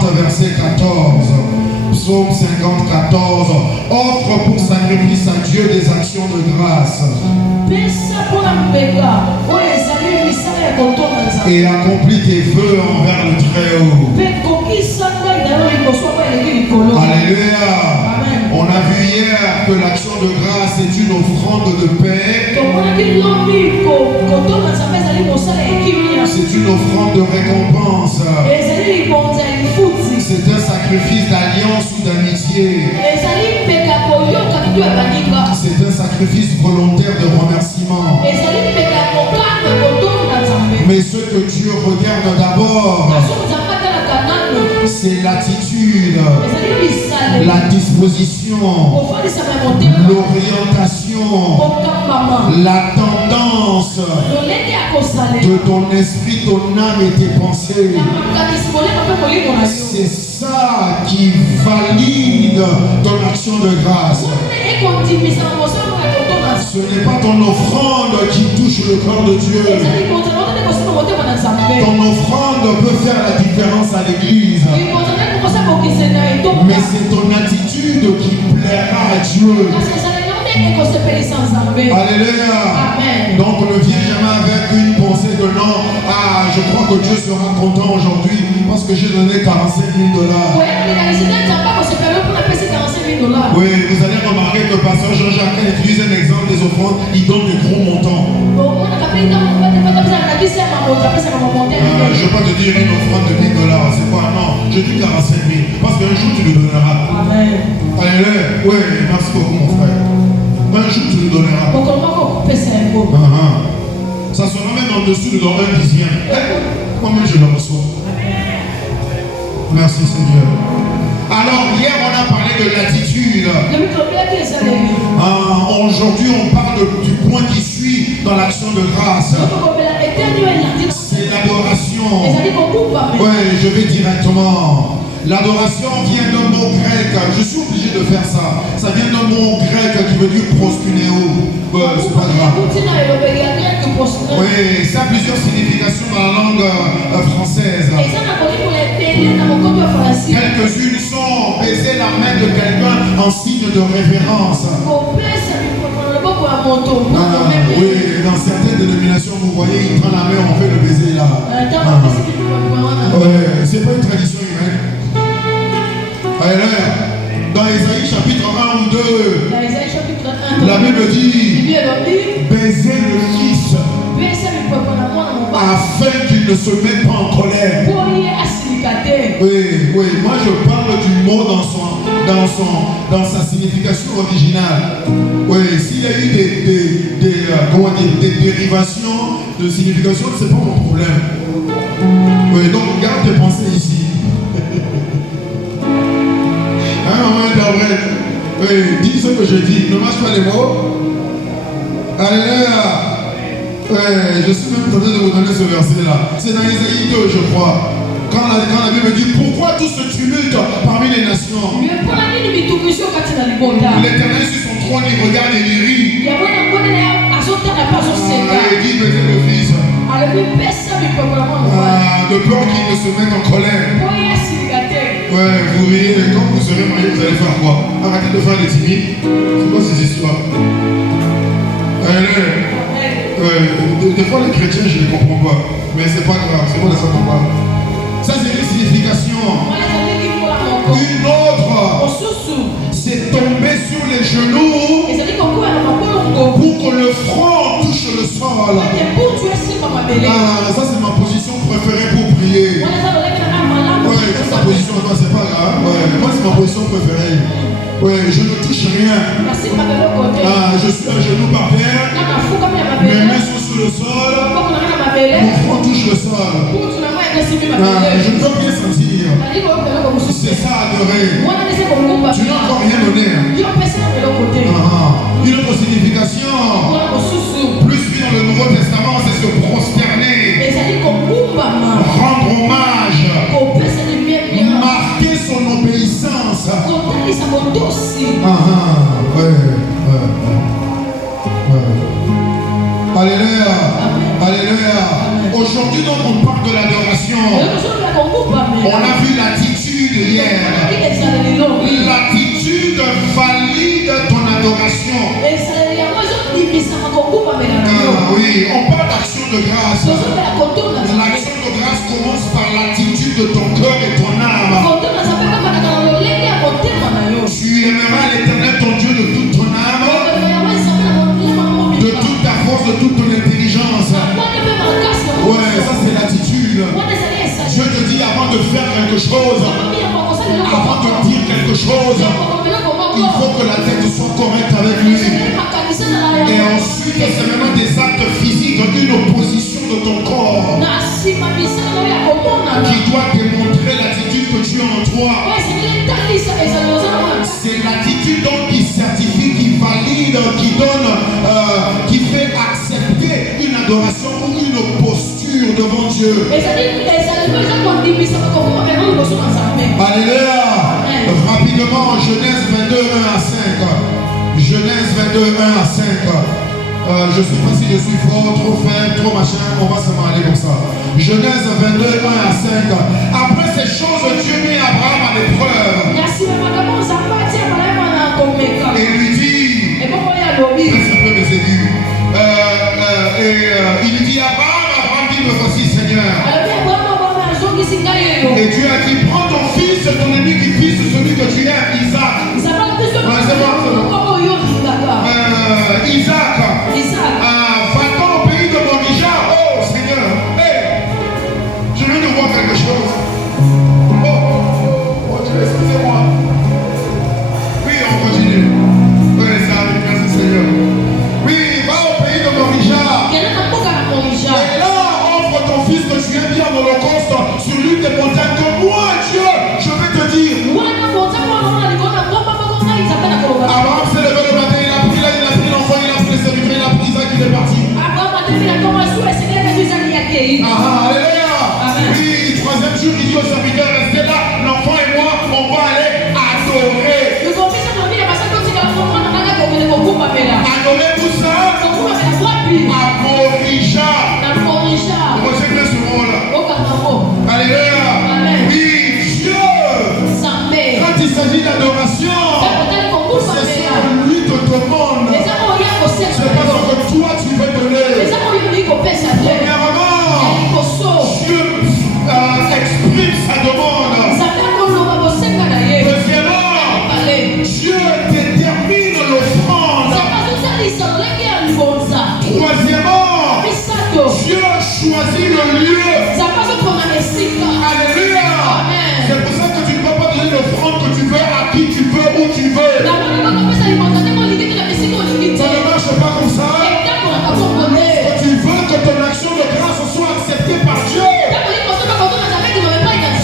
verset 14. Psaume 50, 14. Offre pour sacrifice à Dieu des actions de grâce. Et accomplis tes vœux envers le Très-Haut. Alléluia. On a vu hier que l'action de grâce est une offrande de paix. C'est une offrande de récompense. C'est un sacrifice d'alliance ou d'amitié. C'est un sacrifice volontaire de remerciement. Mais ce que Dieu regarde d'abord, c'est l'attitude, la disposition, l'orientation, la tendance de ton esprit, ton âme et tes pensées. C'est ça qui valide ton action de grâce. Ce n'est pas ton offrande qui touche le corps de Dieu. Ton offrande peut faire la différence à l'église. Mais c'est ton attitude qui plaira à Dieu. Alléluia. Donc ne viens jamais avec une pensée de non. Ah, je crois que Dieu sera content aujourd'hui parce que j'ai donné 45 000 $. Oui, vous allez remarquer que Pasteur Jean-Jacques utilise un exemple des offrandes, il donne des gros montants. Je ne vais pas te dire une offrande de 10 $, c'est quoi? Non, je dis 45 000 parce qu'un jour tu le donneras. Amen. Alléluia. Oui, merci beaucoup mon frère. Un jour tu le donneras. Ça sera même en dessous de ton 1/10. Combien je le reçois? Merci Seigneur. Alors hier on a parlé de l'attitude. Aujourd'hui on parle du point qui suit dans l'action de grâce. C'est l'adoration. Oui, je vais directement. L'adoration vient d'un mot grec. Je suis obligé de faire ça. Ça vient d'un mot grec qui veut dire proskunéo. C'est pas grave. Oui, ça a plusieurs significations dans la langue française. Quelques-unes sont baiser la main de quelqu'un en signe de révérence. Oui, dans certaines dénominations, vous voyez, il prend la main, on fait le baiser là. C'est pas une tradition humaine. Dans Isaïe chapitre 1 ou 2, la Bible dit baiser le Fils afin qu'il ne se mette pas en colère. Oui, moi je parle du mot dans sa signification originale. Oui, s'il y a eu des dérivations de signification, c'est pas mon problème. Oui, donc garde tes pensées ici. Oui, dis ce que je dis, ne mâche pas les mots. Alléluia. Ouais, je suis même tenté de vous donner ce verset-là. C'est dans Isaïe 2, je crois. Quand la Bible dit pourquoi tout ce tumulte parmi les nations. L'Éternel sur son trône, il regarde et il rit. Il dit baiser le Fils. De peur qu'il ne se mette en colère. Ouais, vous riez, et quand vous serez mariés, vous allez faire quoi? Arrêtez de faire les timides. C'est quoi ces histoires? Des fois les chrétiens, je ne les comprends pas. Mais c'est pas grave, c'est moi de ça qu'on parle. Ça c'est une signification. Une autre, c'est tomber sur les genoux pour que le front touche le sol. Ça c'est ma position préférée pour prier. Ouais, c'est ma position, moi c'est pas grave. Ouais, moi c'est ma position préférée. Ouais, je ne touche rien. Je suis à genoux par terre. Mes mains sont sur le sol. Mon front touche le sol. Je dois bien sentir. C'est ça adorer. Tu n'as encore rien donné. Une autre signification, plus vu dans le Nouveau Testament, c'est se prosterner, rendre hommage, marquer son obéissance. Alléluia. Alléluia. Aujourd'hui, donc, on parle de l'adoration. On a vu l'attitude hier. L'attitude valide ton adoration. Oui, on parle d'action de grâce. L'action de grâce commence par l'attitude de ton cœur et ton âme. Tu aimeras l'Éternel ton Dieu de toute ton âme, de toute ta force, de toute ton intelligence. Ouais, ça c'est l'attitude. Dieu te dit avant de faire quelque chose, avant de dire quelque chose, il faut que la tête soit correcte avec lui. Et ensuite, c'est maintenant des actes physiques, une opposition de ton corps qui doit démontrer l'attitude que tu as en toi. C'est l'attitude donc qui certifie, qui valide, qui donne, qui fait accepter une adoration ou une posture devant Dieu. Alléluia. Rapidement, Genèse 22, 1 à 5. Genèse 22, 1 à 5. Je ne sais pas si je suis fort, trop faible, trop machin, on va se aller comme ça. Genèse 22, 1 à 5. Après ces choses, Dieu met Abraham à l'épreuve. Et lui dit, laisse un peu mes aigus. Il lui dit, Abraham dit, me voici Seigneur. Et Dieu a dit, prends ton fils, ton unique fils, celui que tu aimes, Isaac. Isaac. Va-t'en au pays de Morija. Oh Seigneur, hey, je viens de voir quelque chose. Oh Dieu, excusez-moi. Oui, on continue. Oui, ça arrive, merci Seigneur. Oui, va au pays de Morija. Et là, offre ton fils que tu aimes bien en holocauste sur l'une des montagnes que moi, Dieu, je vais te dire. Abraham s'est levé le matin, il a pris l'enfant, il a pris le serviteur, il a pris Isaac, il est parti. Alléluia. Oui, troisième jour, il dit au serviteur, restez là, l'enfant et moi, on va aller adorer. Adorer tout ça à Morija. Retiens bien ce mot-là. Alléluia. Oui, Dieu, quand il s'agit d'adoration, c'est ce que lui te demande. C'est pas ce que toi tu veux donner. Premièrement, Dieu exprime sa demande. Deuxièmement, Dieu détermine l'offrande. Troisièmement, Dieu choisit le lieu. Alléluia. C'est pour ça que tu ne peux pas donner l'offrande que tu veux à qui tu veux, où tu veux. Ça ne marche pas comme ça. Tu veux que ton action de grâce soit acceptée par Dieu.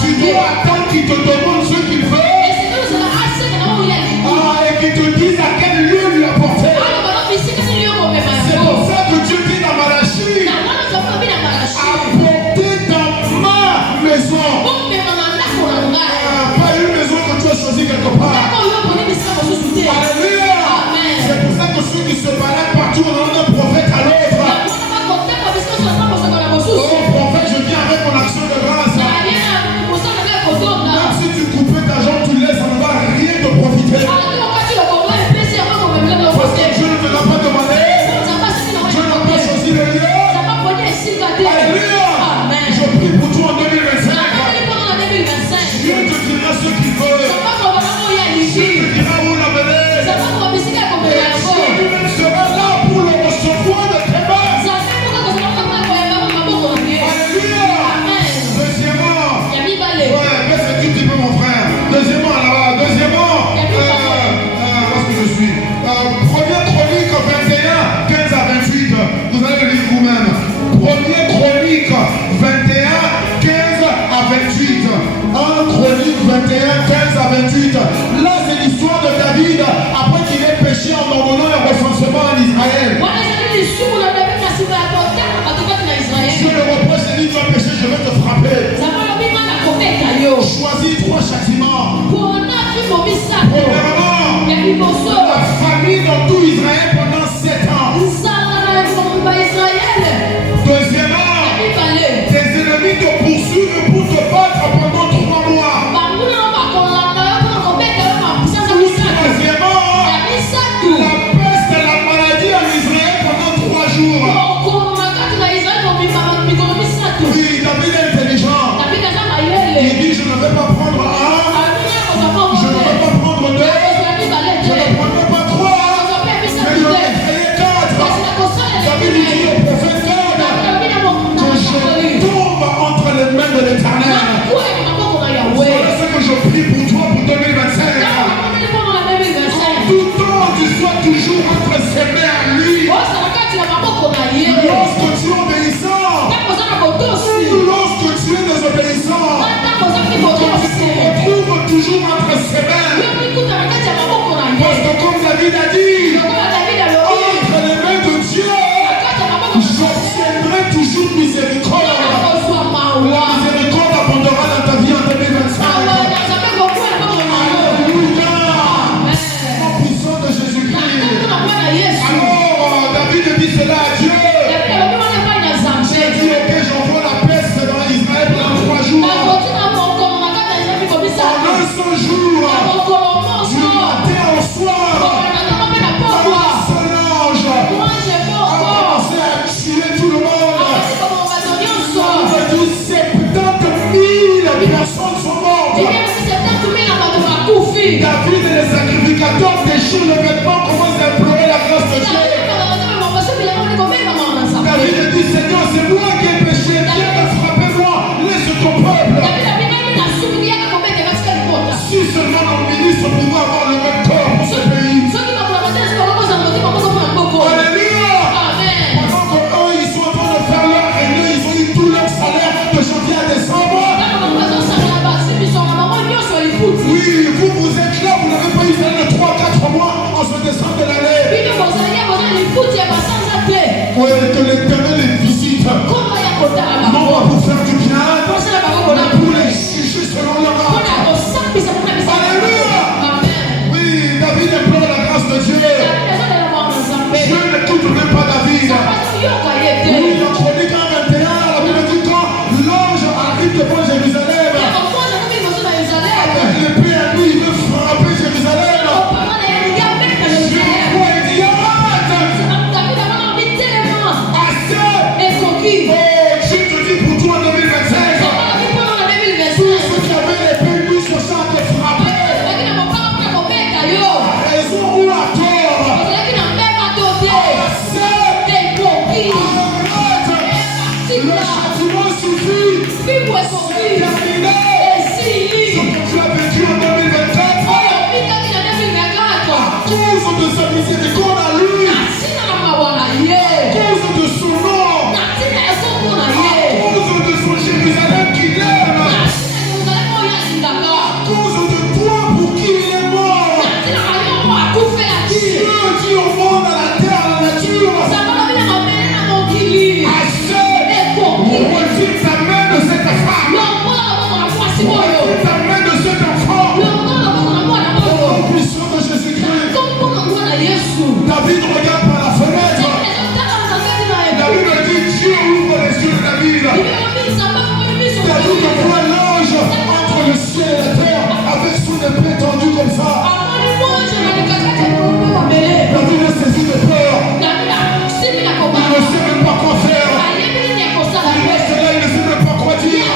Tu dois attendre qu'il te demande ce qu'il veut. Et qu'il te dise à quel lieu lui apporter. C'est pour ça que Dieu dit dans Malachie, apportez dans ma maison. Pas une maison que tu as choisie quelque part. Alléluia. C'est pour ça que ceux qui se baladent partout en allant d'un prophète à l'autre. Oh prophète, je viens avec mon action de grâce. Même si tu coupes ta jambe, tu laisses, ça ne va rien te profiter. Parce que Dieu ne te l'a pas demandé. Dieu n'a pas choisi le lieu. Alléluia. Je prie pour toi en 2025. Dieu te dira ce qu'il veut. Dieu te dira où l'amener. Dieu même sera là pour le recevoir de tes mains. Alléluia. Deuxièmement, ouais, baisse un tout petit peu mon frère. Deuxièmement, là-bas, deuxièmement, où est-ce que je suis? Première chronique 21, 15 à 28. Vous allez le lire vous-même. Première chronique 21, 15 à 28. 1 chronique 21, 15 à 28. Là, c'est l'histoire de David après qu'il ait péché en ordonnant un recensement en Israël. Dieu le reproche et dit, tu as péché, je vais te frapper. Choisis 3 châtiments. Premièrement, la famine dans tout Israël pendant 7 ans. Deuxièmement, tes ennemis te poursuivent pour te battre Ouais, que l'éternel les visite. Non pas pour faire du bien, mais pour les juger selon leur âme. Alléluia. Oui, David implore la grâce de Dieu. Dieu n'écoute même pas David. Oui, en Chronique 1, 21, la Bible dit quand l'ange arrive devant Jérusalem, avec l'épée à lui, il veut frapper Jérusalem. David regarde par la fenêtre. David me dit Dieu ouvre les yeux de David. David voit l'ange entre le ciel et la terre avec son épée tendue comme ça. David est saisi de peur. Il ne sait même pas quoi faire. Il reste là, il ne sait même pas quoi dire.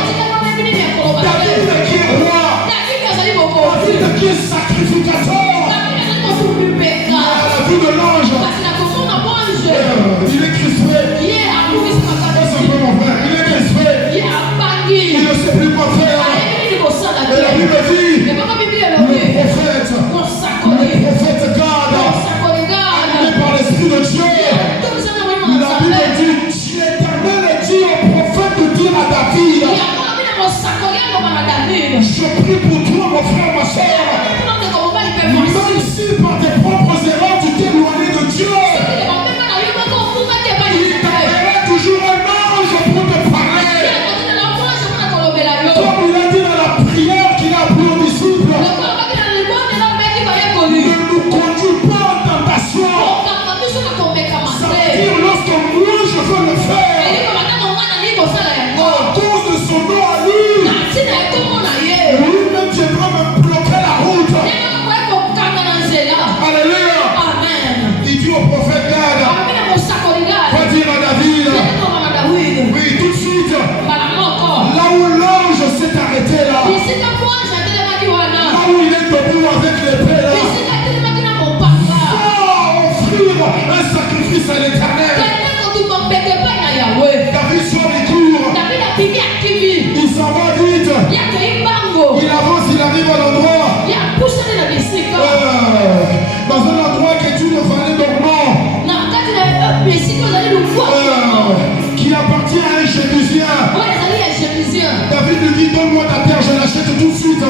David qui est roi. David qui est sacrificateur. De l'ange, il est crispé. Il est crispé. Il ne sait plus quoi faire. Et la Bible dit le prophète garde, animé par l'Esprit de Dieu. La Bible dit l'Éternel dit au prophète de dire à David je prie pour toi mon frère, ma soeur, même si par tes propres erreurs tu t'es éloigné de Dieu, il t'enverra toujours un ange pour te parler. Comme il a dit dans la prière qu'il a appris aux disciples, ne nous conduis pas en tentation. Ça veut dire lorsque moi je veux le faire, à cause de son nom à lui, lui-même viendra me bloquer la route. Alléluia. Amen. Il dit au prophète Gad, va dire à David, oui, tout de suite, là où l'ange s'est arrêté là, là où il est debout avec l'épée là, va offrir un sacrifice à l'Éternel. David sort les cours, il s'en va vite, il avance, il arrive à l'endroit, dans un endroit qui est une vallée dormant, qui appartient à un Jébusien. David lui dit donne-moi ta terre, je l'achète tout de suite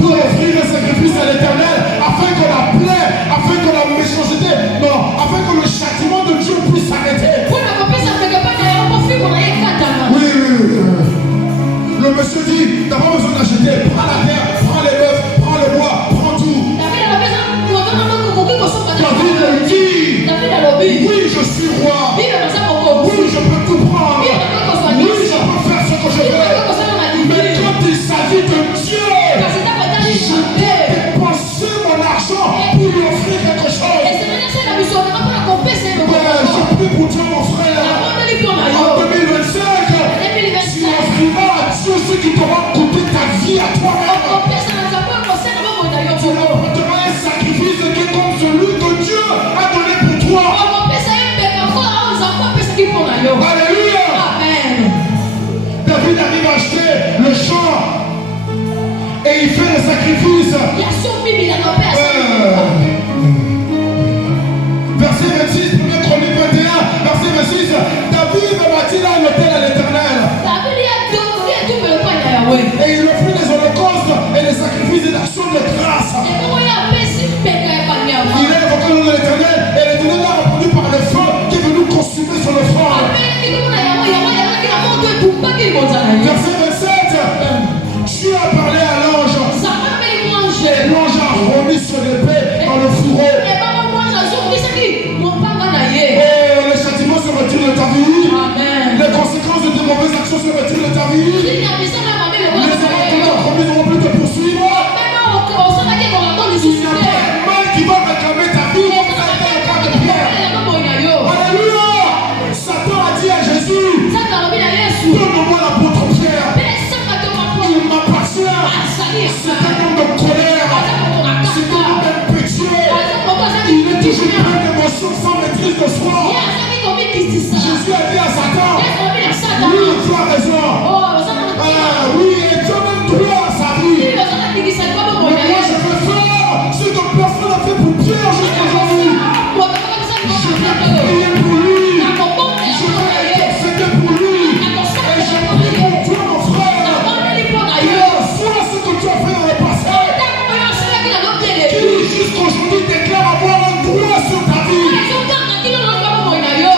pour offrir un sacrifice à l'Éternel, afin que la plaie, afin que la méchanceté, non, afin que le châtiment de Dieu puisse s'arrêter. Oui. Le monsieur dit t'as pas besoin d'acheter, prends la terre, prends les bœufs, prends le bois, prends tout. David dit oui, je suis roi. Oui, je peux tout prendre. Oui, je peux faire ce que je veux. Mais quand il s'agit de Dieu, je dois dépenser mon argent pour lui offrir quelque chose. Je prie pour toi mon frère. En 2025, tu offriras à Dieu ce qui t'aura coûté ta vie à toi-même. Tu apporteras un sacrifice qui est comme celui que Dieu a donné pour toi. Alléluia. Amen. David arrive à acheter le champ et il fait le sacrifice. Verset 26, 1 Chronique 21, verset 26, David bâtit là un autel à l'Éternel. Et il offrit les holocaustes et les sacrifices d'action de grâce. Il a invoqué le nom de l'Éternel et l'Éternel a répondu émotions sans maîtrise de soi. Jésus a dit à Satan, oui, tu as raison. Oui, et Dieu même droit à sa vie. Mais moi je veux faire ce que personne n'a fait pour Pierre jusqu'aujourd'hui. Je vais prier pour lui. Je vais intercéder pour lui. Et je prie pour toi mon frère. Soit ce que tu as fait dans le passé. Qui jusqu'aujourd'hui déclare avoir un droit sur ta vie.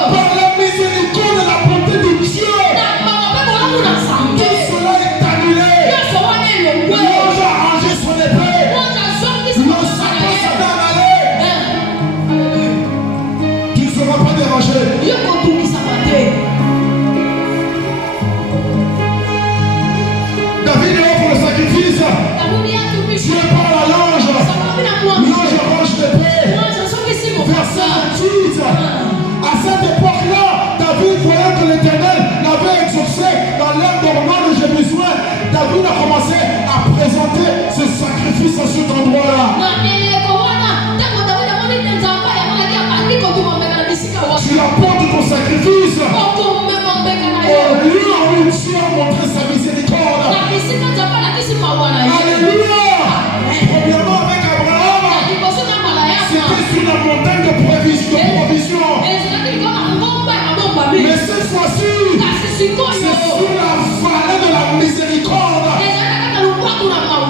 Par la miséricorde et la bonté de Dieu. Tout cela est annulé. L'ange a rangé son épée. Le Satan s'en est allé. Tu ne seras pas dérangé. David offre le sacrifice. Dieu parle à l'ange. L'ange range l'épée. Verset 28. À cette époque-là, David, voyant que l'Éternel l'avait exaucé dans l'heure normale où j'ai besoin, David a commencé à présenter ce sacrifice à cet endroit-là. Tu apportes ton sacrifice au lieu où Dieu a montré sa miséricorde. Alléluia. Premièrement avec Abraham, c'était sur la montagne de provision. Mais cette fois-ci, c'est sur la vallée de la miséricorde.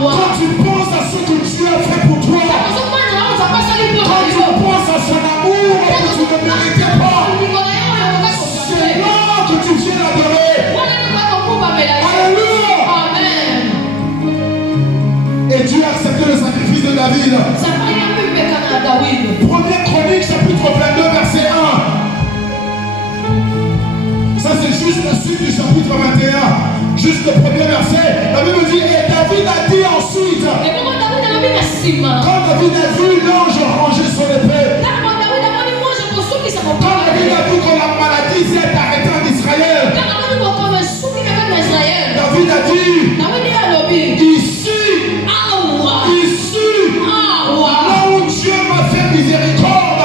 Quand tu penses à ce que Dieu a fait pour toi, quand tu penses à son amour que tu ne méritais pas, c'est là que tu viens l'adorer. Alléluia. Et Dieu a accepté le sacrifice de David. 1er Chronique chapitre 22 verset 1. Ça c'est juste la suite du chapitre 21. Juste le premier verset. La Bible dit, et David a dit ensuite, quand David a vu l'ange ranger son épée, quand David a vu que la maladie s'est arrêtée en Israël, David a dit, ici, là où Dieu m'a fait miséricorde,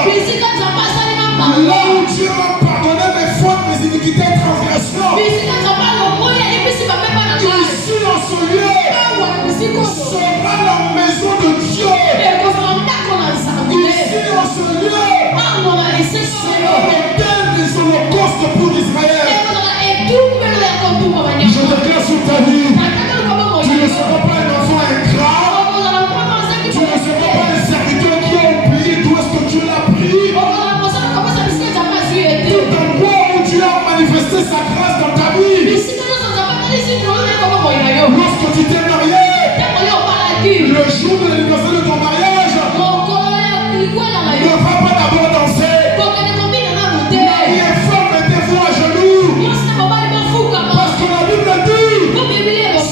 là où Dieu m'a pardonné mes fautes, mes iniquités et transgressions, ici en ce lieu sera la maison de Dieu. Ici en ce lieu sera l'autel des holocaustes pour Israël. Je déclare sur ta vie, tu ne seras pas un enfant ingrat. Tu ne seras pas un serviteur qui a oublié d'où est-ce que Dieu l'a pris. Tout endroit où Dieu a manifesté sa grâce dans ta vie. Lorsque tu t'es marié, le jour de l'anniversaire de ton mariage, ne va pas d'abord danser. Mari et femme, mettez-vous à genoux. Parce que la Bible dit,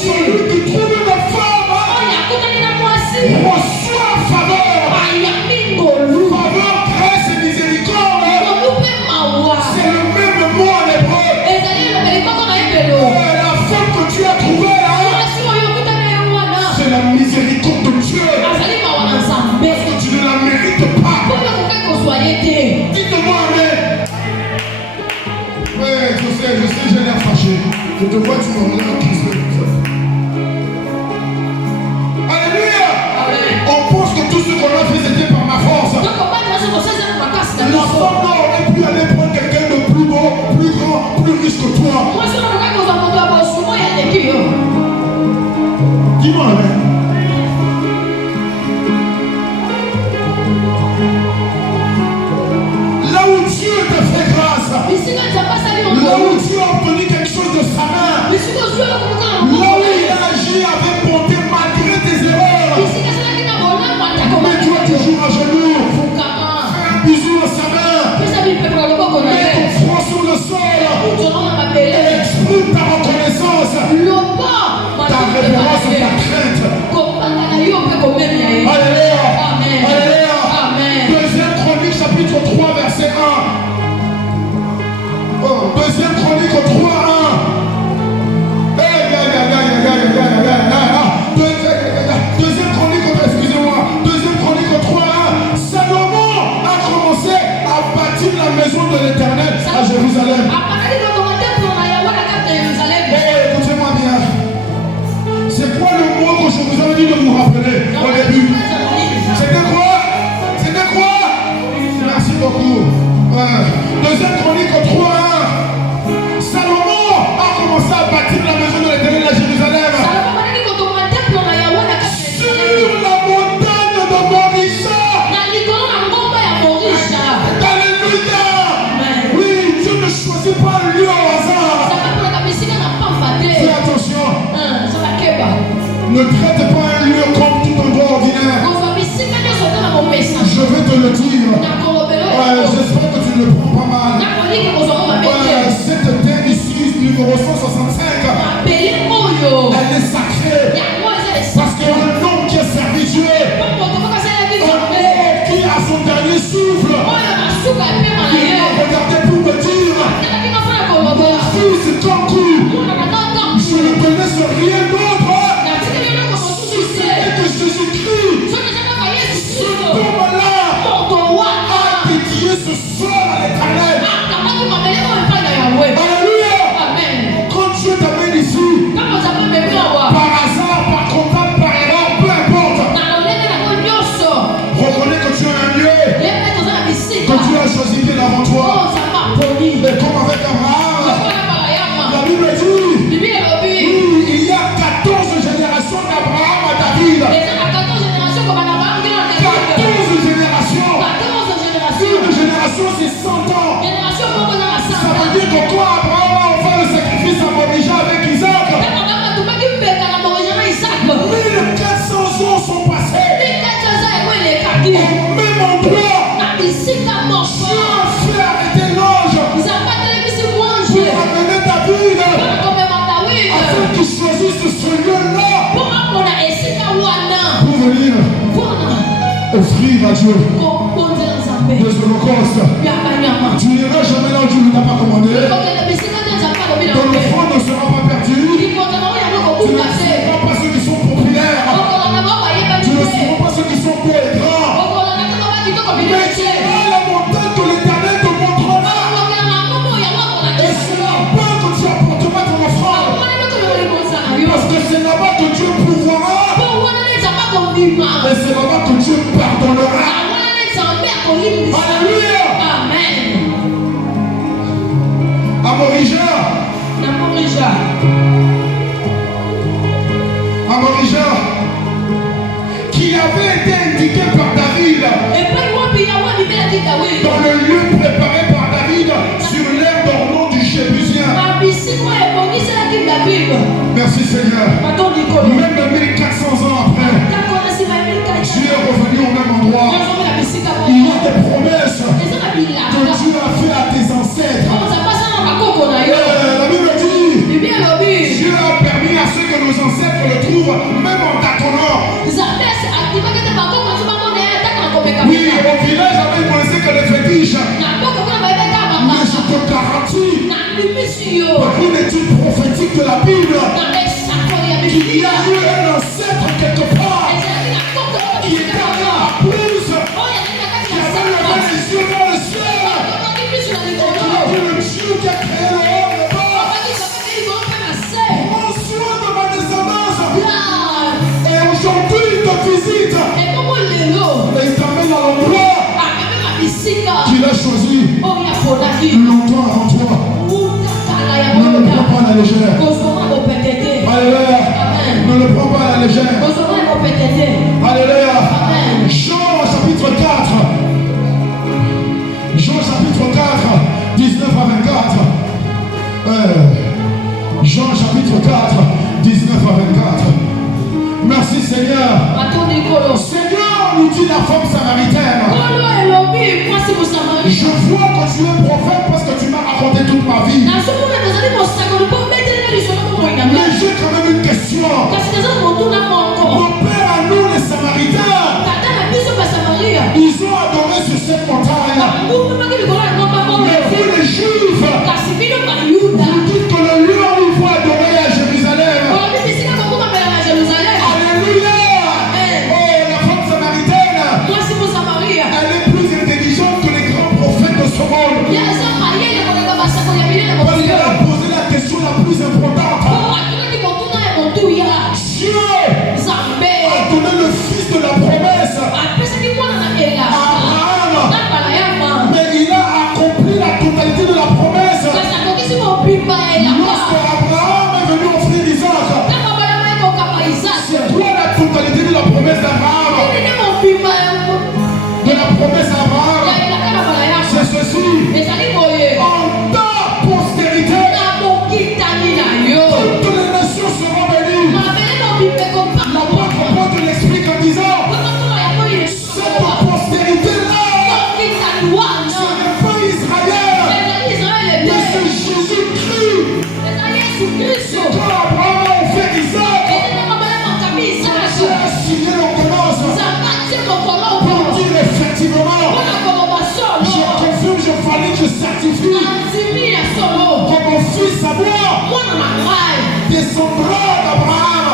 celui qui trouve une femme reçoit faveur. Faveur, grâce et miséricorde. C'est le même mot en hébreu. La femme que tu as trouvée là, c'est la miséricorde de Dieu. Parce que tu ne la mérites pas. Dites-moi amen. Oui, je sais, j'ai l'air fâché. Je te vois, tu me regardes crispé comme ça. Alléluia. On pense que tout ce qu'on a fait, c'était par ma force. La femme là, on aurait pu aller prendre quelqu'un de plus beau, plus grand, plus riche que toi. Dis-moi amen. Là où Dieu t'a fait grâce, là où Dieu a obtenu quelque chose de sa main, là où il a agi avec bonté malgré tes erreurs, mais toi toujours à genoux, fais un bisou à sa main, mets ton front sur le sol et exprime Jérusalem. Écoutez-moi bien. C'est quoi le mot que je vous avais dit de vous rappeler au début? C'était quoi? C'était quoi? Merci beaucoup. Deuxième Chronique 3:1. Salomon a commencé à bâtir la maison de l'Éternel à Jérusalem. Sur la montagne de Morisha. Alléluia. Oui, Dieu ne choisit pas un lieu au hasard. Fais attention. Ne traite pas un lieu comme tout endroit ordinaire. Je vais te le dire. J'espère que tu ne le prends pas mal. Cette terre ici, numéro 165, elle est sacrée. Parce qu'il y a un homme qui a servi Dieu. Un homme qui a son dernier souffle. Il m'a regardé pour me dire, mon fils Kankou, je ne connais rien d'autre. Que Jésus-Christ, ce homme-là a dédié ce soir à l'Éternel. Alléluia. Quand Dieu t'amène ici, par hasard, par contact, par erreur, peu importe, reconnais que tu as un lieu, que Dieu a choisi bien avant toi. Et comme avec Abraham, la Bible dit, il y a 14 générations d'Abraham à David. 14 générations. Une génération, c'est 100 ans. Ça veut dire que quand Abraham a offert le sacrifice à Morija avec Isaac, 1400 ans sont passés. Au même endroit, Dieu a fait arrêter l'ange pour amener David afin qu'il choisisse ce lieu-là pour venir offrir à Dieu des holocaustes. Tu n'iras jamais là où Dieu ne t'a pas commandé. Ton offrande ne sera pas perdue. Tu ne suivras pas ceux qui sont populaires. Tu ne suivras pas ceux qui sont beaux et grands. Mais tu iras à la montagne de l'Éternel te montrera. Et c'est là-bas que tu apporteras ton offrande. Parce que c'est là-bas que Dieu pourvoira. Et c'est là-bas que Dieu pardonnera. Alléluia. Amen. À Morija, qui avait été indiqué par David dans le lieu préparé par David sur l'aire d'Ornon du Jébusien. Merci Seigneur. Même 1400 ans après, Dieu est revenu au même endroit. Il y a des promesses que Dieu a fait à tes ancêtres. La Bible dit, Dieu a permis à ceux que nos ancêtres le trouvent, même en tâtonnant. Oui, au village, avec moi, c'est que les fétiches. Mais je te garantis, par une étude prophétique de la Bible, qu'il y a eu un ancêtre quelque part qui était allé à Pousse, qui avait levé les yeux dans le ciel, et qui a dit le Dieu qui a créé le homme là-bas, prends soin de ma descendance. Et aujourd'hui, il te visite. Et il t'amène à l'endroit qu'il a choisi longtemps avant toi. Ne le prends pas à la légère. Alléluia. Ne le prends pas à la légère. Alléluia. Jean chapitre 4. Jean chapitre 4, 19 à 24. Jean chapitre 4, 19 à 24. Merci Seigneur. Seigneur, nous dit la femme samaritaine. Je vois que tu es prophète parce que tu m'as raconté toute ma vie. Mais j'ai quand même une question. Mon père à nous les Samaritains, ils ont adoré sur cette montagne. Mais vous les Juifs, vous dites que le lieu où il faut adorer à Jérusalem. Alléluia. Oh, la femme samaritaine, elle est plus intelligente que Ce n'est pas Israël, mais c'est Jésus-Christ. C'est quand Abraham a fait Isaac, Dieu a signé l'ordonnance pour dire effectivement, je confirme, je valide, je certifie que mon fils à moi descendra d'Abraham.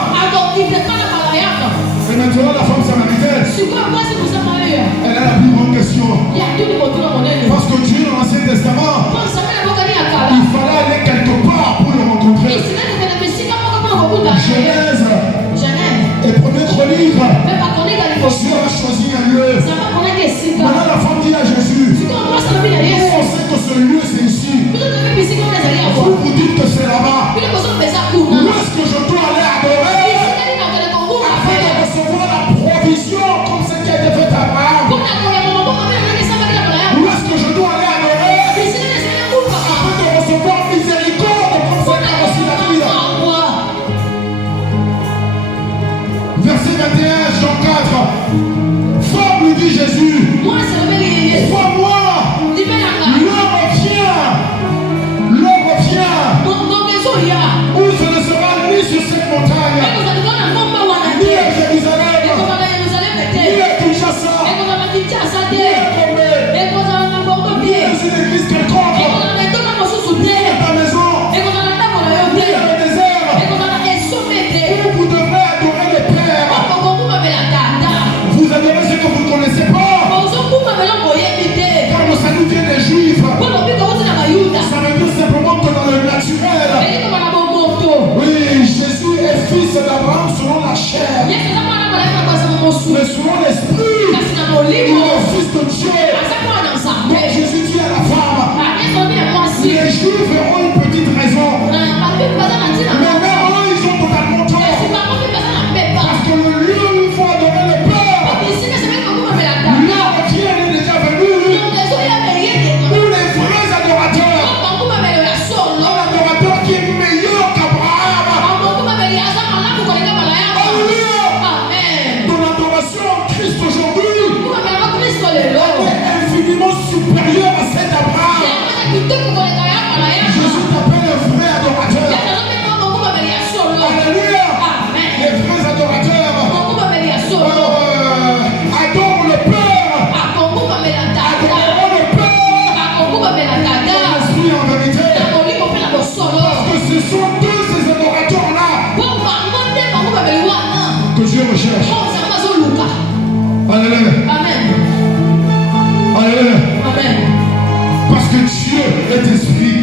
Et maintenant la femme samaritaine, elle a la plus grande question. Parce que Dieu dans l'Ancien Testament, il fallait aller quelque part pour le rencontrer. Genèse et première chronique, Dieu a choisi un lieu. Maintenant la femme dit à Jésus, nous on sait que ce lieu c'est ici. Vous dites que c'est là-bas. Où est-ce que je dois aller adorer afin de recevoir la provision comme celle qui a été faite à Abraham? Où est-ce que je dois aller adorer afin de recevoir miséricorde comme celle qui a reçu la vie? Verset 21, Jean 4. Femme, lui dit Jésus, crois-moi, l'heure vient où ce ne sera ni sur cette montagne, ni à Jérusalem, ni à Kinshasa, ni à Gombe, ni dans une église quelconque, ni à ta maison, ni dans le désert, où vous devrez adorer le Père. Vous adorez ce que vous ne connaissez pas, car le salut vient des Juifs. Ça veut dire simplement que dans le naturel, oui, Jésus est fils d'Abraham selon la chair, mais selon l'esprit, il est fils de Dieu. Donc Jésus dit à la femme, les Juifs auront une petite raison, mais même eux, ils ont totalement tort. Parce que le lieu où il faut adorer le Père, l'heure qui est déjà venue, où les vrais adorateurs, un adorateur qui est meilleur qu'Abraham. Alléluia. Ton adoration en Christ aujourd'hui est infiniment supérieure à celle d'Abraham. Jésus t'appelle un vrai adorateur. Alléluia. Les vrais adorateurs adorent le Père. Adorons le Père en esprit et en vérité. Parce que ce sont tous ces adorateurs-là que Dieu recherche. Alléluia. Alléluia. Parce que Dieu est esprit.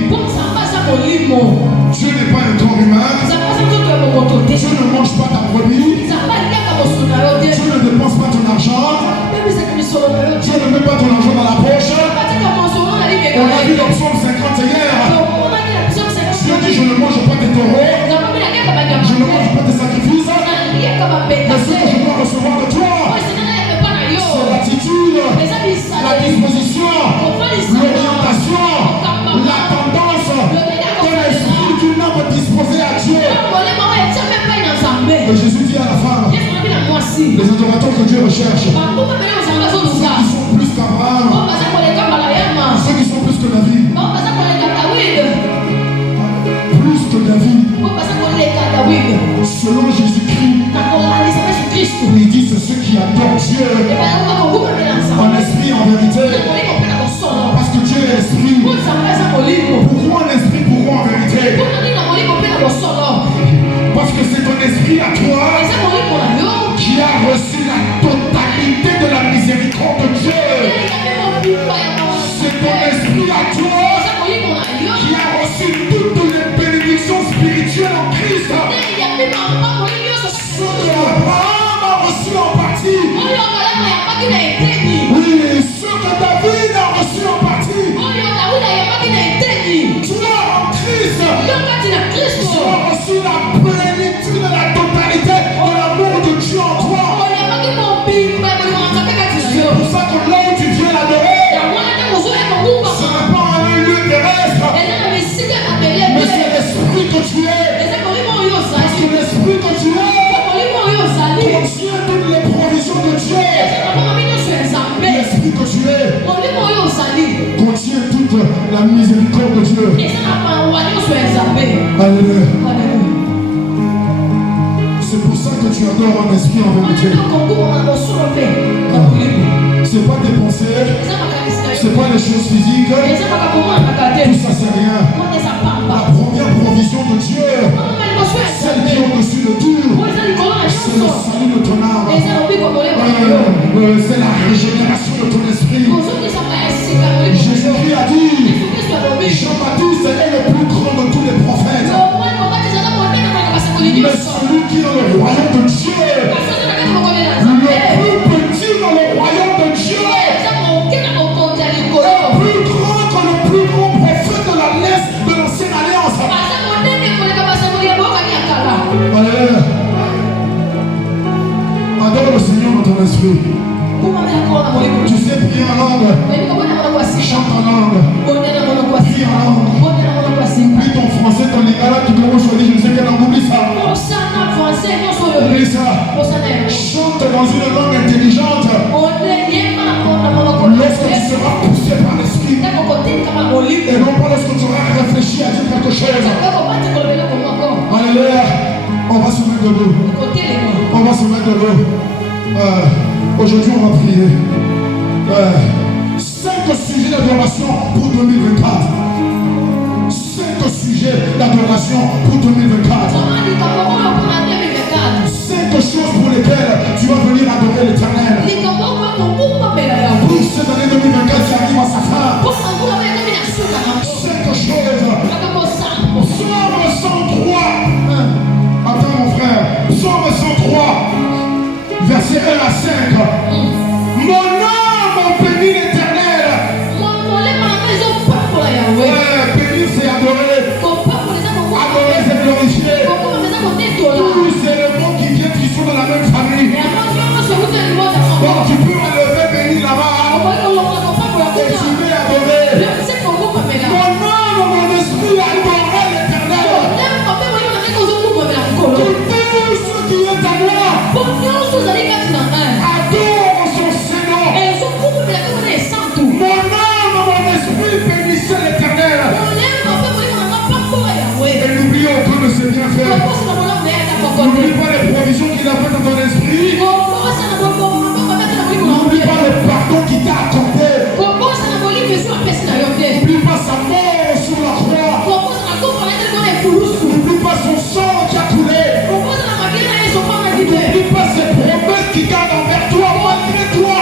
Dieu n'est pas un corps humain. Dieu ne mange pas ta brebis. Dieu ne dépense pas ton argent. Dieu ne met pas ton argent dans la poche. On a vu dans Psaume 50 hier. Dieu dit, je ne mange pas tes taureaux. Je ne mange pas tes sacrifices. Mais ce que je dois recevoir de toi, c'est l'attitude, la disposition, l'orientation, la tendance d'un esprit, d'une âme disposée à Dieu. Et Jésus dit à la femme, les adorateurs que Dieu recherche, ceux qui sont plus qu'Abraham, ceux qui sont plus que David, plus que David, selon Jésus-Christ, il dit c'est ceux qui adorent Dieu en esprit et en vérité. Parce que Dieu est esprit. Pourquoi en esprit, pourquoi en vérité? Parce que c'est ton esprit à toi qui a reçu la totalité La miséricorde de Dieu. Alléluia. C'est pour ça que tu adores un esprit en vérité. C'est pas tes pensées, c'est pas les choses physiques, tout ça c'est rien. La première provision de Dieu, celle qui est au-dessus de tout, c'est le salut de ton âme, c'est la régénération de ton esprit. Jésus-Christ a dit, Jean-Baptiste est le plus grand de tous les prophètes, mais celui qui est dans le royaume de Dieu, le plus petit dans le royaume de Dieu, plus grand que le plus grand prophète de la laisse de l'ancienne alliance. Alléluia. Adore le Seigneur dans ton esprit. Tu sais prier en langue. Chante en langue. Prie en langue. Prie ton français, ton lingala, tu commences à dire, je sais quelle langue, oublie ça. Oublie ça. Chante dans une langue intelligente. Lorsque tu seras poussé par l'esprit. Et non pas lorsque tu auras réfléchi à dire quelque chose. Alléluia. On va se mettre debout. On va se mettre debout. Aujourd'hui, on va prier. 5 sujets d'adoration pour 2024. 5 sujets d'adoration pour 2024. 5 choses pour lesquelles tu vas venir adorer l'Éternel. Pour cette année 2024 qui arrive à sa fin. 5 choses. Psaume 103. Attends mon frère. Psaume 103. Verset 1 à 5. Mon âme bénit l'Éternel. Bénir c'est adorer. Adorer c'est glorifier. Tous ces éléments qui viennent qui sont dans la même famille. Donc tu peux enlever bénir là-bas. Et tu veux adorer. Mon âme, mon esprit adorer l'Éternel. Tout ce qui est à moi. Adore son Seigneur. Mon âme, mon esprit bénissez l'Éternel. Et n'oubliez aucun de ses bienfaits. N'oublie pas les provisions qu'il a faites dans ton esprit. N'oublie pas le pardon qu'il t'a accordé. N'oublie pas sa mort sur la croix. N'oublie pas son sang qui a coulé. N'oublie pas ses promesses qu'il garde envers toi, malgré toi.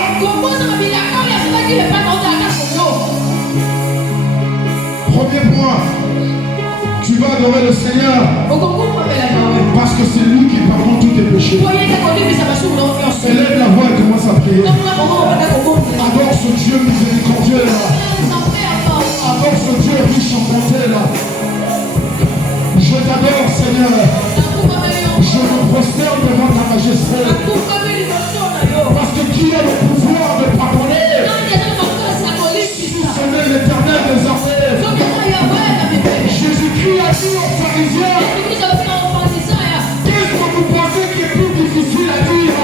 Premier point, tu vas adorer le Seigneur parce que c'est lui qui pardonne tous tes péchés. Élève la voix et commence à prier. Adore ce Dieu miséricordieux là. Adore ce Dieu riche en bonté là. Je t'adore Seigneur. Je me prosterne devant ta majesté. Parce que qui a le pouvoir de pardonner? Si ce n'est l'Éternel des armées. Jésus-Christ a dit aux pharisiens, qu'est-ce que vous pensez qui est plus difficile à dire?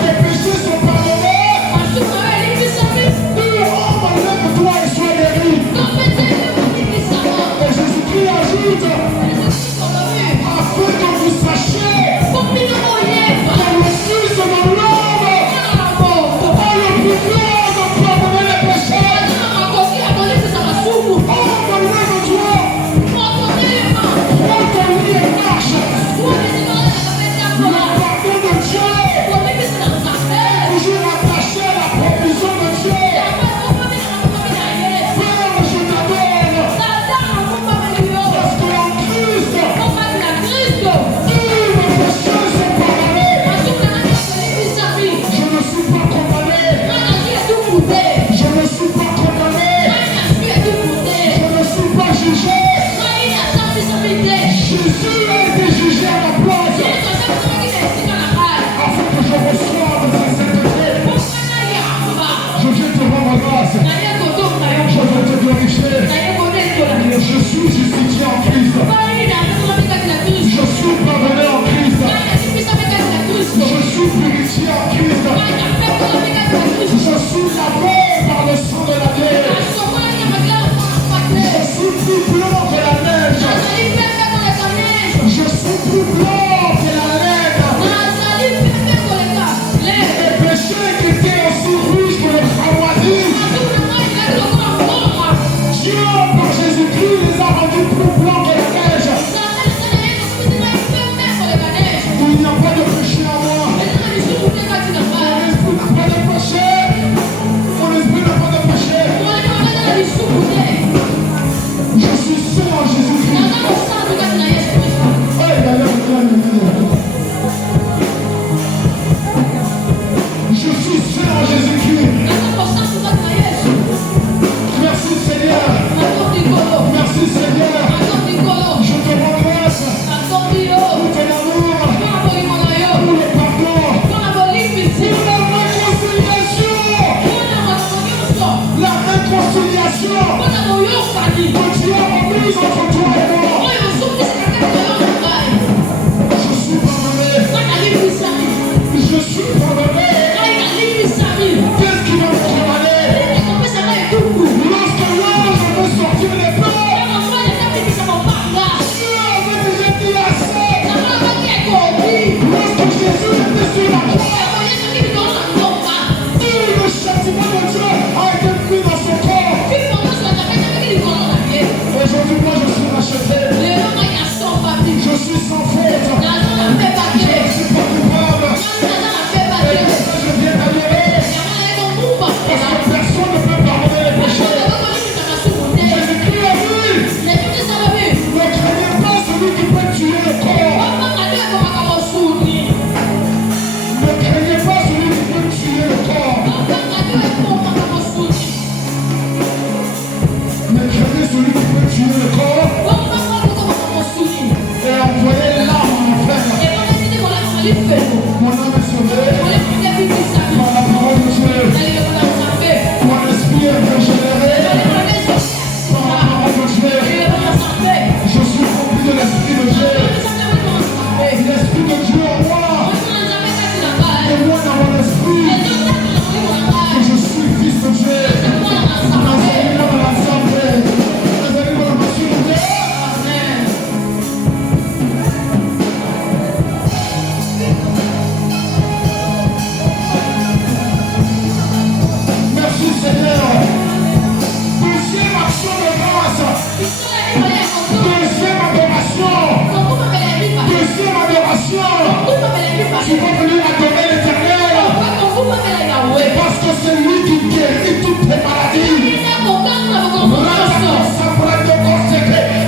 Tes péchés sont pardonnés. Lève-toi et sois guéri. Et Jésus-Christ ajoute, afin que vous sachiez que le Fils de l'homme a le pouvoir de pardonner les péchés. Lève-toi, prends ton lit et marche. Le pardon de Dieu est toujours attaché à la provision de Dieu. Père, je t'adore parce qu'en Christ, tous mes péchés sont pardonnés. Je ne suis pas condamné. Je ne suis pas condamné. Je ne suis pas jugé. Jésus a été jugé à ma place afin que je reçoive sa sainteté. Je viens te rendre grâce. Je veux te glorifier. Je suis justifié en Christ. Je suis pardonné en Christ. Je suis purifié en Christ. Je suis lavé par le sang de la terre. La réconciliation que Dieu a remise entre toi et moi. Je suis pardonné. Je suis pardonné. Qu'est-ce qui va me condamner? Lorsque l'ange veut sortir les peurs, Dieu avait déjà dit assez. Lorsque Jésus était sur la croix, tout le châtiment de Dieu a été pris dans son corps. Aujourd'hui, moi, je suis racheté. Je suis sans faute. Je ne suis pas coupable. Et pour ça, je viens t'adorer. Parce que personne ne peut pardonner les péchés. Jésus-Christ a dit, ne craignez pas celui qui peut tuer le corps. Ne craignez pas celui qui peut tuer le corps. Mais craignez celui qui peut tuer le corps et envoyer l'âme en enfer. Mon âme est sauvée par la parole de Dieu. Mon esprit est régénéré par la parole de Dieu. Je suis rempli de l'esprit de Dieu. L'esprit de Dieu en moi et moi dans mon esprit. Que je suis fils de Dieu. Merci Seigneur. Deuxième action de grâce. Deuxième adoration. Deuxième adoration. Tu vas venir adorer l'Éternel. Parce que c'est lui qui guérit toutes tes maladies.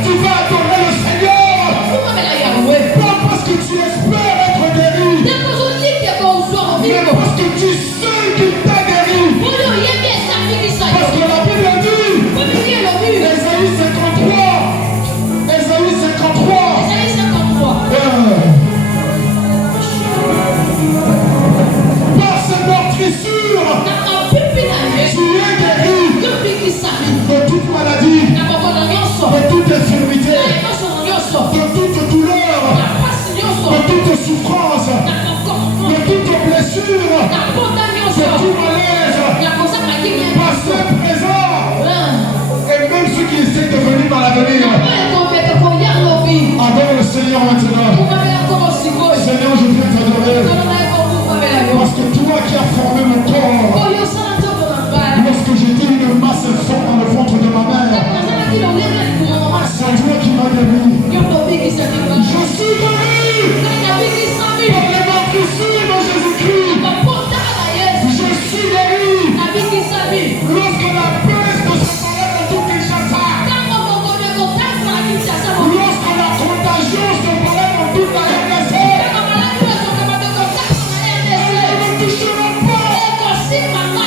Tu vas adorer le Seigneur. Pas parce que tu espères être guéri, mais parce que tu sais qu'il t'a guéri. Parce que la Bible dit, Ésaïe 53, par ces meurtrissures, tu es guéri de toute maladie, de toute infirmité, de toute douleur, de toute souffrance, de toute blessure, de tout malaise, passé, présent, et même ceux qui essaient de venir dans l'avenir. Adore le Seigneur maintenant. Seigneur, je viens t'adorer. Parce que toi qui as formé mon corps, lorsque j'étais une masse informe dans le ventre de ma mère, c'est toi qui m'as guéri. Je suis guéri par les meurtrissures de Jésus-Christ. Je suis guéri. Lorsque la peste se parlait dans tout Kinshasa, lorsque la contagion se parlait dans toute la RDC, elle ne me touchera pas.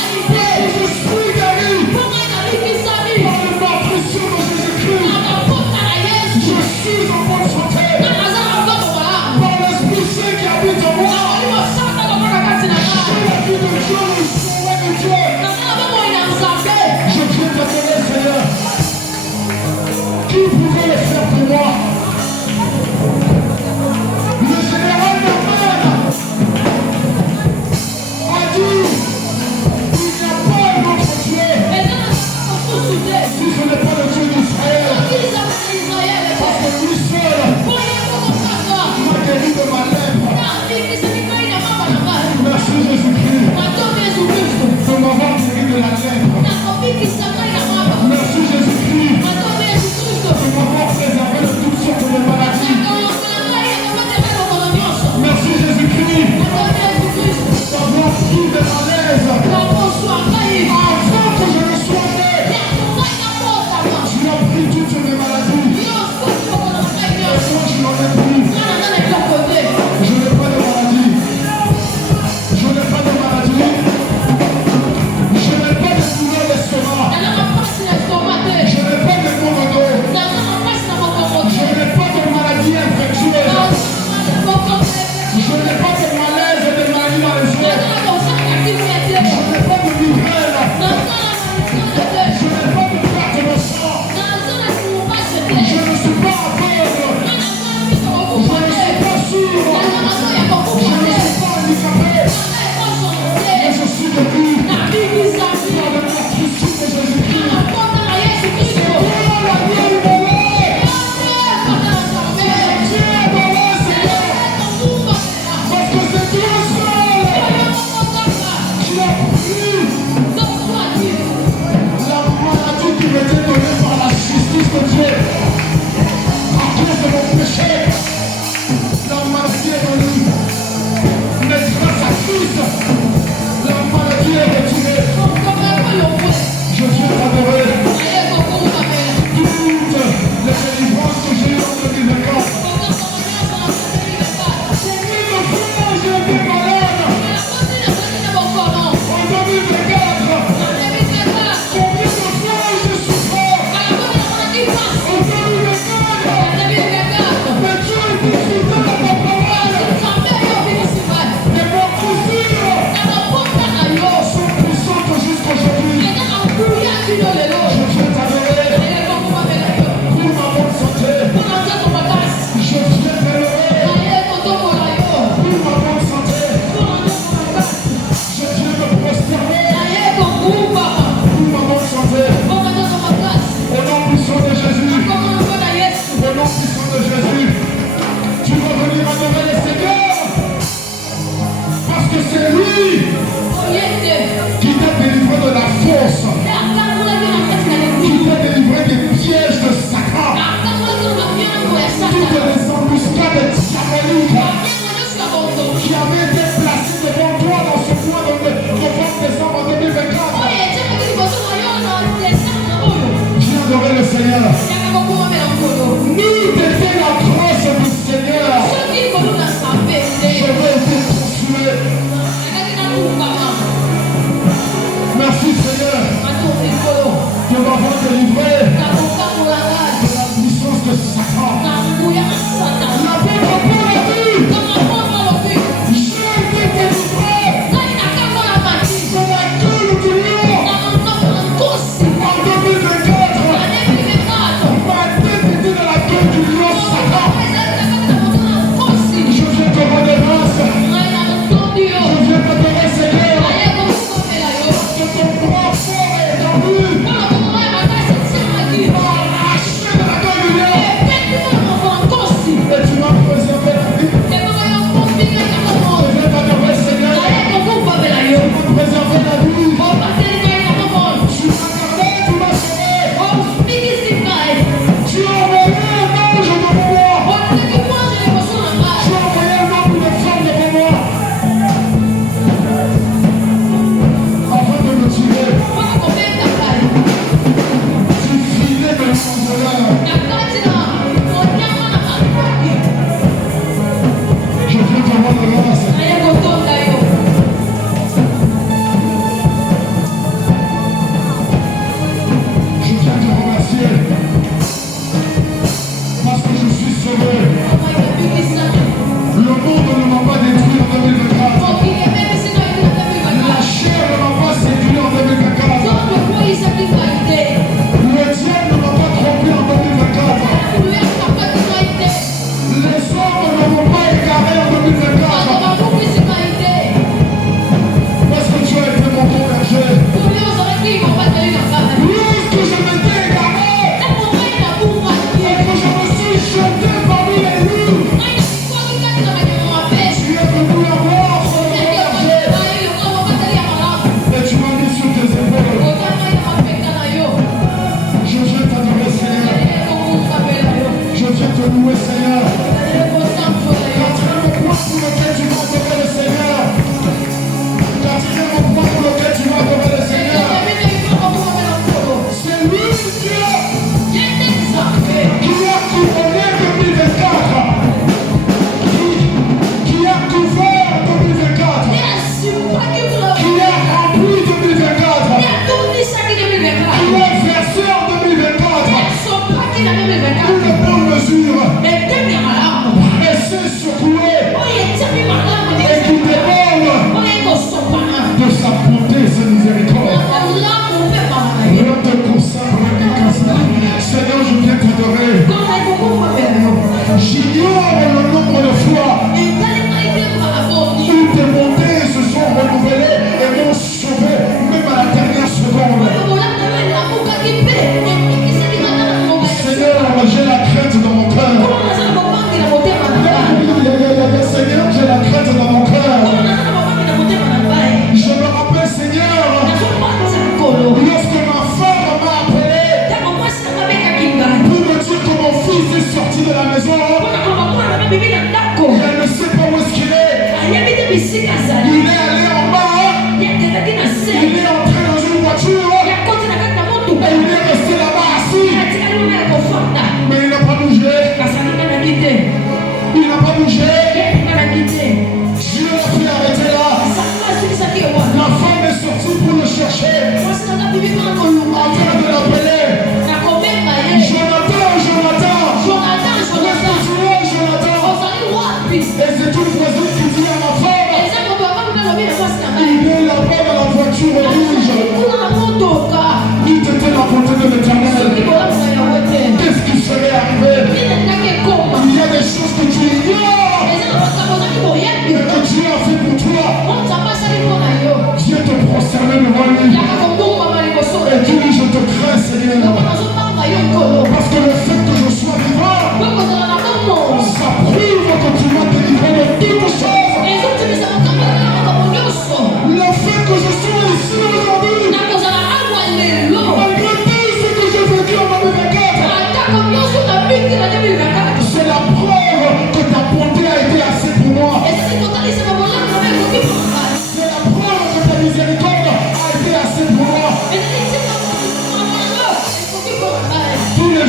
Il te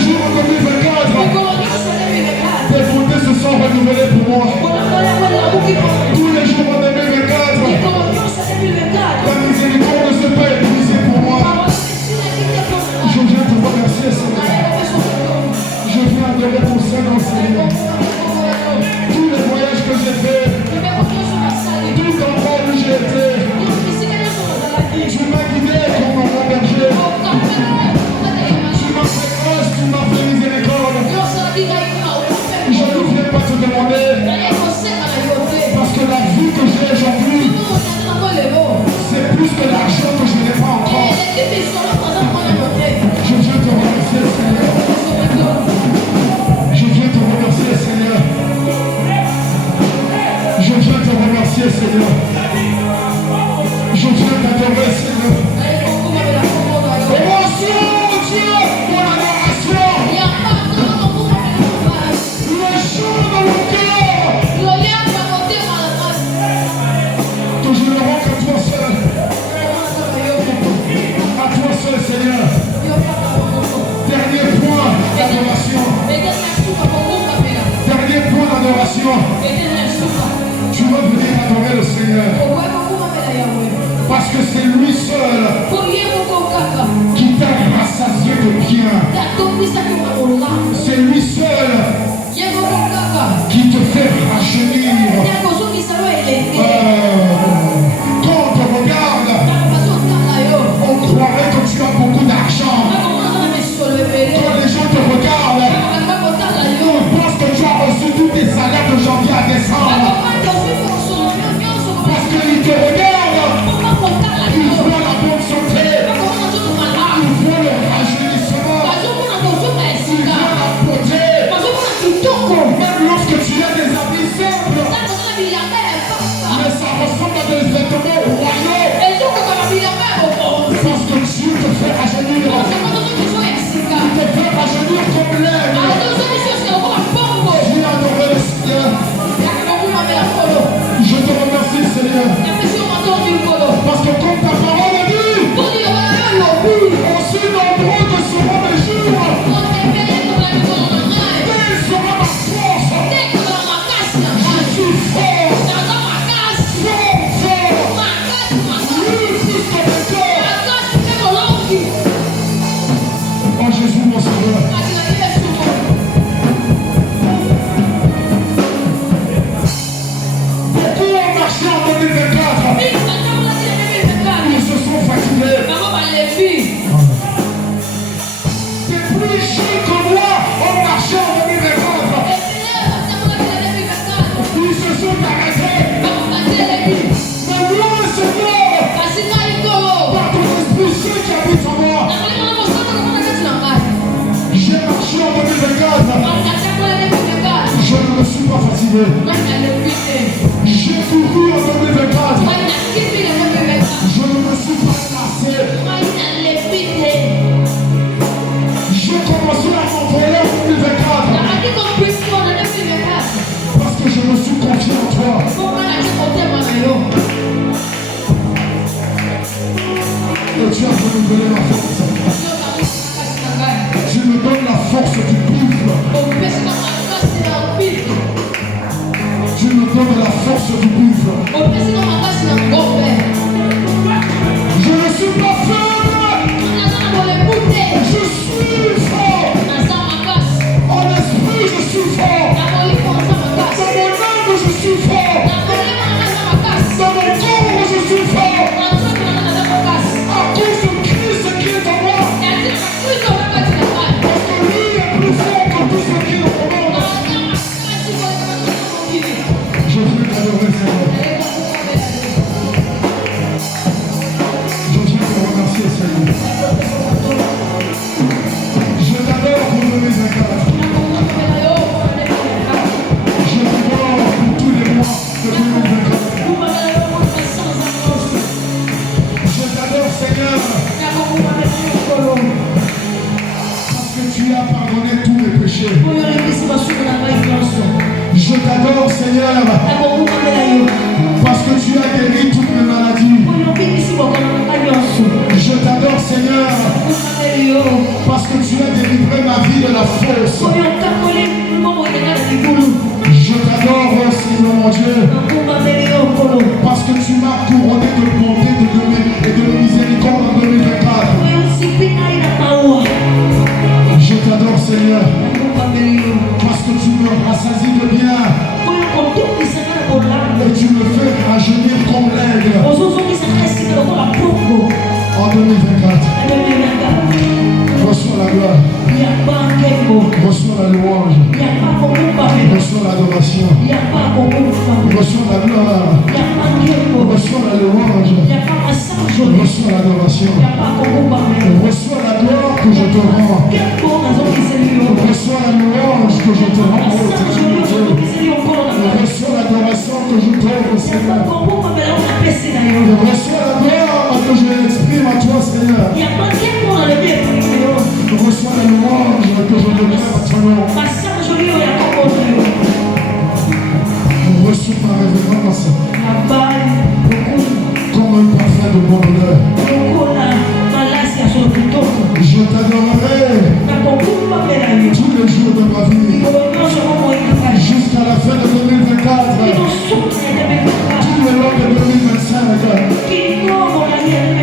jours en 2024, tes bontés se sont renouvelées pour moi. Tous les jours en 2024, ta miséricorde se peut épuiser pour moi. Je viens te remercier, Seigneur. Je viens adorer ton Saint-Nom, Seigneur. Tous les voyages que j'ai faits, tout endroit où j'ai été, tu m'as guidé comme mon berger. Tu m'as fait grâce, tu m'as fait miséricorde. Je ne viens pas te demander, parce que la vie que j'ai aujourd'hui, c'est plus que l'argent que je n'ai pas encore. Je viens te remercier, Seigneur. Je viens te remercier, Seigneur. Je viens te remercier, Seigneur. Je viens t'adorer, Seigneur. Reçois, Dieu, mon adoration. Le chant de mon cœur. Que je ne rends qu'à toi seul. À toi seul, Seigneur. Dernier point d'adoration. Dernier point d'adoration. Tu veux venir adorer le Seigneur. Parce que c'est lui seul qui t'a rassasié de bien. C'est lui seul qui te fait rajeunir. Quand on te regarde, on croirait que tu as beaucoup d'argent. Quand les gens te regardent, on pense que tu as reçu tous tes salaires de janvier à décembre. Parce qu'ils te regardent, ils voient la bonne santé, ils voient le rajeunissement, ils voient la beauté. Même lorsque tu as des habits simples, mais ça ressemble à des vêtements royaux. Parce que Dieu te fait rajeunir. Il te fait rajeunir comme l'aigle. Viens adorer le Seigneur. Je te remercie, Seigneur. Parce que comme ta parole dit, aussi nombreux que seront mes jours, telle sera ma force. Je suis fort. Oh Jésus, mon Sauveur. Beaucoup ont marché en 2024. Ils se sont fatigués. Des plus jeunes que moi ont marché en 2024. Ils se sont arrêtés. Mais moi, Seigneur, par ton esprit saint qui habite en moi, j'ai marché en 2024. Je ne me suis pas fatigué. J'ai couru en 2024. Je ne me suis pas lassé. J'ai commencé à m'envoler en 2024. Parce que je me suis confié en toi. Et tu as renouvelé ma force. Tu me donnes la force du buffle. Tu me donnes la force du buffle. Je ne suis pas faible. Je suis fort. En esprit, je suis fort. Dans mon âme, je suis fort. Dans mon corps, je suis fort. À cause de Christ qui est en moi. Parce que lui est plus fort que tout ce qui est au monde. Je veux t'adorer, Seigneur. Je viens te remercier, Seigneur. Je t'adore pour 2024. Je t'adore pour tous les mois de 2024. Je t'adore, Seigneur. Parce que tu as pardonné tous mes péchés. Je t'adore, Seigneur. Parce que tu as guéri toutes mes maladies. Je t'adore, Seigneur. Parce que tu as délivré ma vie de la t'adore, Seigneur, parce que tu me rassasies de bien et tu me fais rajeunir comme l'aigle en 2024. Reçois la gloire, reçois la louange, reçois l'adoration, reçois la gloire, reçois la louange, reçois l'adoration, reçois la gloire que je te rends, reçois la louange que je te rends, reçois l'adoration que je t'offre, Seigneur, reçois la gloire que je exprime à toi, Seigneur, reçois la louange que je te lève à ton nom, reçois ma révérence comme un parfum de bonne odeur. Je t'adorerai tous les jours de ma vie jusqu'à la fin de 2024, tout le long de 2025.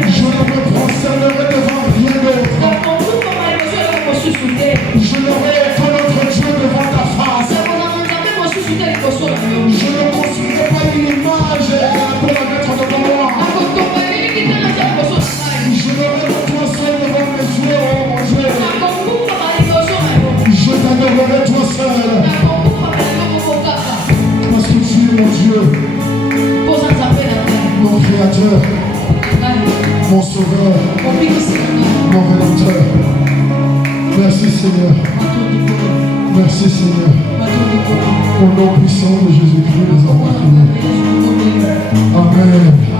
Je ne me prosternerai devant rien d'autre. Je n'aurai que notre Dieu devant ta face. Je ne construirai pas une image pour la mettre devant moi. Je n'aurai que toi seul devant mes yeux, oh mon Dieu. Je t'adorerai toi seul. Parce que tu es mon Dieu, mon Créateur, mon Sauveur, mon Rédempteur. Merci Seigneur. Merci Seigneur. Au nom puissant de Jésus-Christ, nous avons prié. Amen.